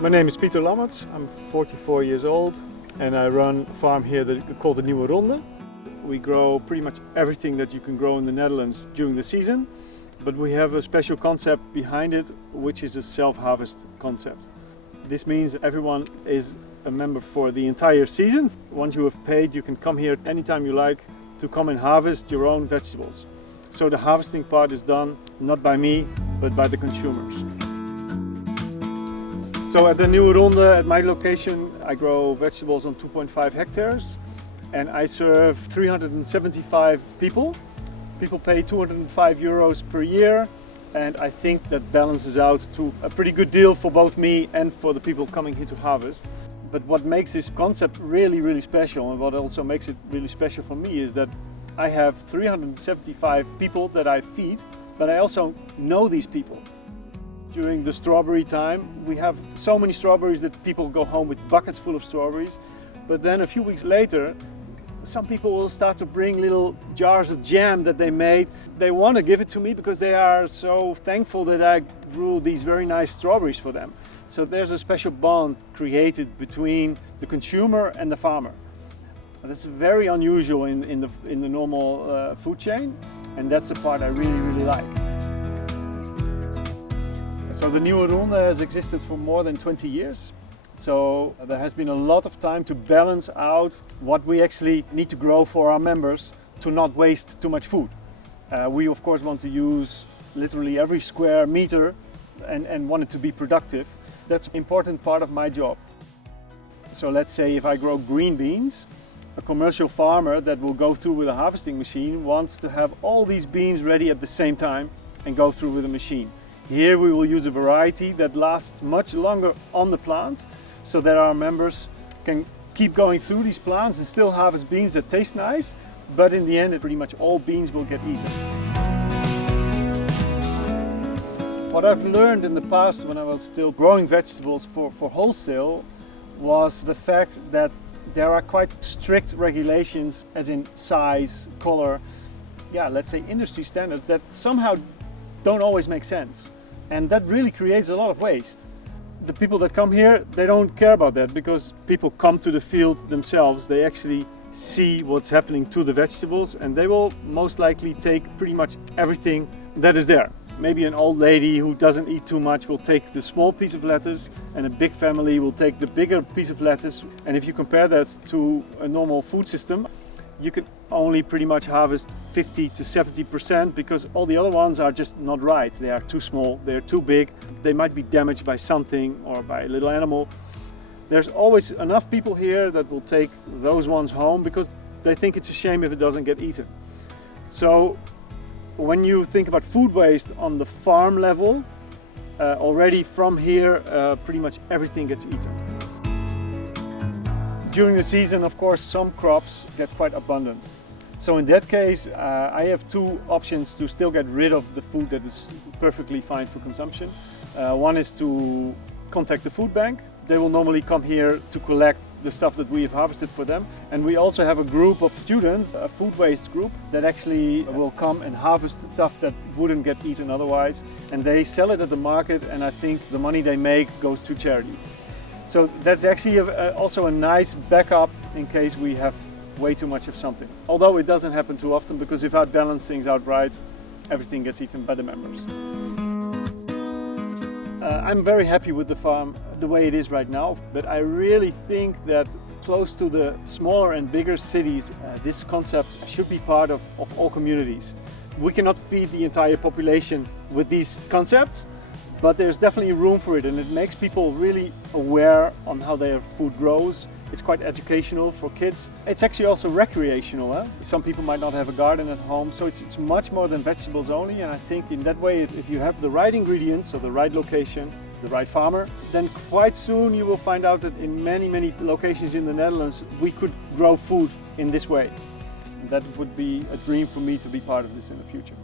My name is Pieter Lammerts. I'm 44 years old and I run a farm here called the Nieuwe Ronde. We grow pretty much everything that you can grow in the Netherlands during the season, but we have a special concept behind it, which is a self-harvest concept. This means everyone is a member for the entire season. Once you have paid, you can come here anytime you like to come and harvest your own vegetables. So the harvesting part is done not by me, but by the consumers. So at the Nieuwe Ronde, at my location, I grow vegetables on 2.5 hectares and I serve 375 people. People pay €205 per year, and I think that balances out to a pretty good deal for both me and for the people coming here to harvest. But what makes this concept really special, and what also makes it really special for me, is that I have 375 people that I feed, but I also know these people. During the strawberry time, we have so many strawberries that people go home with buckets full of strawberries. But then a few weeks later, some people will start to bring little jars of jam that they made. They want to give it to me because they are so thankful that I grew these very nice strawberries for them. So there's a special bond created between the consumer and the farmer. That's very unusual in the normal food chain, and that's the part I really like. So the Nieuwe Ronde has existed for more than 20 years. So there has been a lot of time to balance out what we actually need to grow for our members to not waste too much food. We of course want to use literally every square meter and want it to be productive. That's an important part of my job. So let's say if I grow green beans, a commercial farmer that will go through with a harvesting machine wants to have all these beans ready at the same time and go through with a machine. Here we will use a variety that lasts much longer on the plant, so that our members can keep going through these plants and still harvest beans that taste nice, but in the end pretty much all beans will get eaten. What I've learned in the past when I was still growing vegetables for wholesale was the fact that there are quite strict regulations, as in size, color, let's say industry standards, that somehow don't always make sense. And that really creates a lot of waste. The people that come here, they don't care about that because people come to the field themselves. They actually see what's happening to the vegetables and they will most likely take pretty much everything that is there. Maybe an old lady who doesn't eat too much will take the small piece of lettuce, and a big family will take the bigger piece of lettuce. And if you compare that to a normal food system, you can only pretty much harvest 50 to 70% because all the other ones are just not right. They are too small, they are too big, they might be damaged by something or by a little animal. There's always enough people here that will take those ones home because they think it's a shame if it doesn't get eaten. So when you think about food waste on the farm level, already from here pretty much everything gets eaten. During the season, of course, some crops get quite abundant. So in that case, I have two options to still get rid of the food that is perfectly fine for consumption. One is to contact the food bank. They will normally come here to collect the stuff that we have harvested for them. And we also have a group of students, a food waste group, that actually will come and harvest stuff that wouldn't get eaten otherwise. And they sell it at the market, and I think the money they make goes to charity. So that's actually also a nice backup in case we have way too much of something. Although it doesn't happen too often because if I balance things out right, everything gets eaten by the members. I'm very happy with the farm the way it is right now, but I really think that close to the smaller and bigger cities, this concept should be part of all communities. We cannot feed the entire population with these concepts, but there's definitely room for it, and it makes people really aware on how their food grows. It's quite educational for kids. It's actually also recreational. Some people might not have a garden at home, so it's much more than vegetables only. And I think in that way, if you have the right ingredients, so the right location, the right farmer, then quite soon you will find out that in many locations in the Netherlands, we could grow food in this way. And that would be a dream for me to be part of this in the future.